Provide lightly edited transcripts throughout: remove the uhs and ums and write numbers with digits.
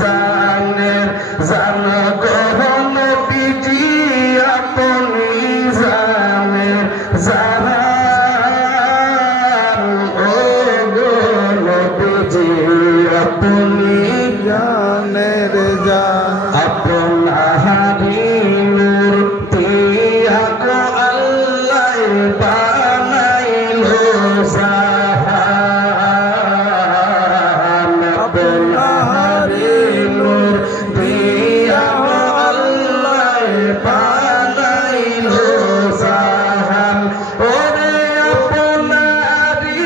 জানের জান গহন বিজি আপনি জানের জান ও গো নবীজি আপনি জানের জান আপনারি নূর দিয়া গো আল্লাহ বানাইলো জাহান আপনারি নূর দিয়া গো আল্লাহ বানাইলো জাহান ওরে আপনারি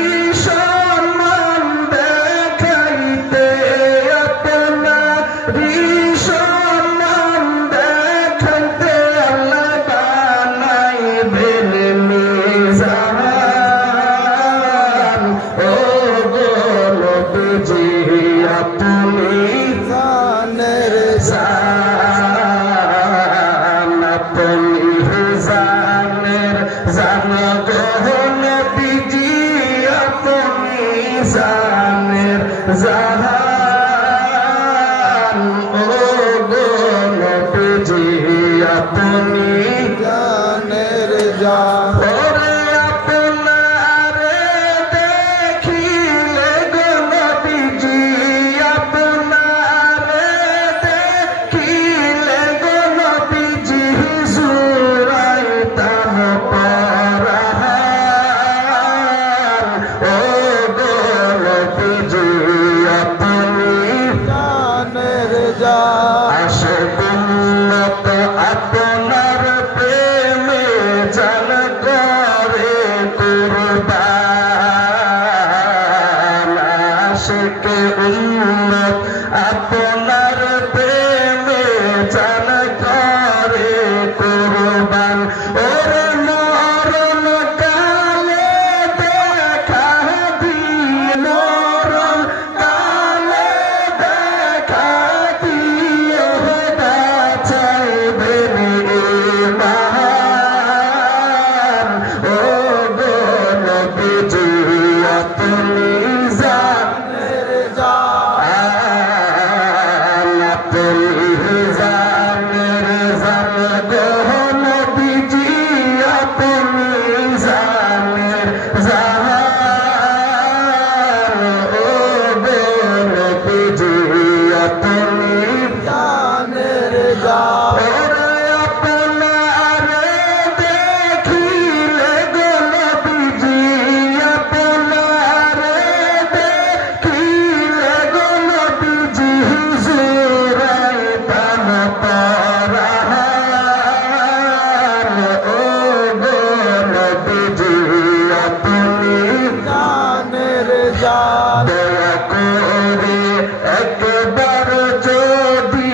সম্মান দেখাইতে আপনারি সম্মান দেখাইতে আল্লাহ বানাইবেন মিজান ও গো নবীজি আপনি জানের জান আপনি জানের জান গো নবীজি আপনি জানের জান ও গো নবীজি আপনি জানের জান ওরে আপনারে দেখিলে গো নবীজি আপনারে দেখিলে গো নবীজি জুরাইতাম পরাণ ও গো নবীজি আপনি জানের জান আশিক উম্মত আপনার প্রেমে জান করে কুরবান আশিক উম্মত আপনার প্রেমে জান করে কুরবান ওরে মরণ কালে দেখা দিল মরণ কালে দেখা দিও বাঁচাইবেন ঈমান ও গো নবীজি আপনি জানের জান আপনি জানের জান গো নবীজি আপনি জানের জান ও গো নবীজি আপনি জানের জান ওরে আপনারে দেখিলে গো নবীজি আপনারে দেখিলে গো নবীজি জুরাইতাম পরাণ ও গো নবীজি আপনি জানের জান দয়া করে একবার যদি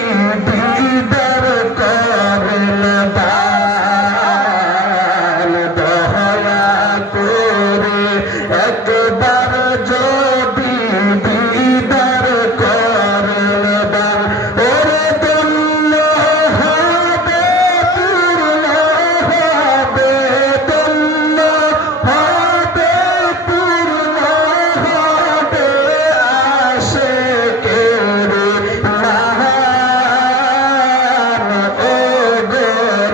দিদার করেন দান দয়া করে একবার যদি দিদার করেন দান ওরে ধন্য হবে পূর্ণ হবে ধন্য হবে পূর্ণ হবে আশিকের মান ও গো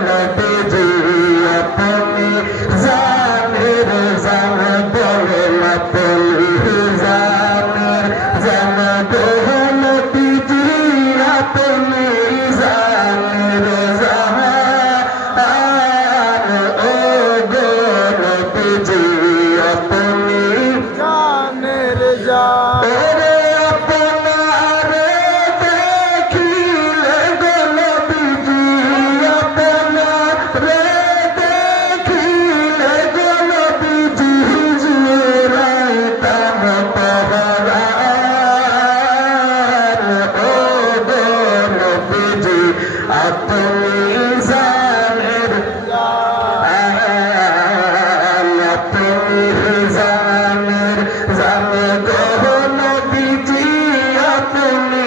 নবীজি আপনি জানের জান বলেন আপনি জানের জান গো নবীজি আপনি জানের জান ও গো নবীজি আপনি জানের জান ওরে আপনারে দেখিলে গো নবীজি আপনারে দেখিলে গো নবীজি জুরাইতাম পরাণ ও গো নবীজি আপনি জানের জান আপনি জানের জান গো নবীজি আপনি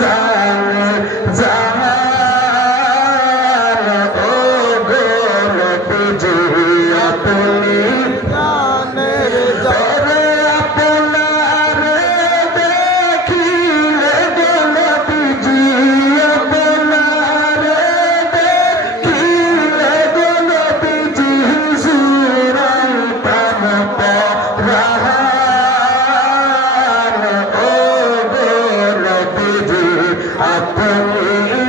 জানের জান ও গো নবীজি আপনি জানের জান আপনারে দেখিলে গো আপনি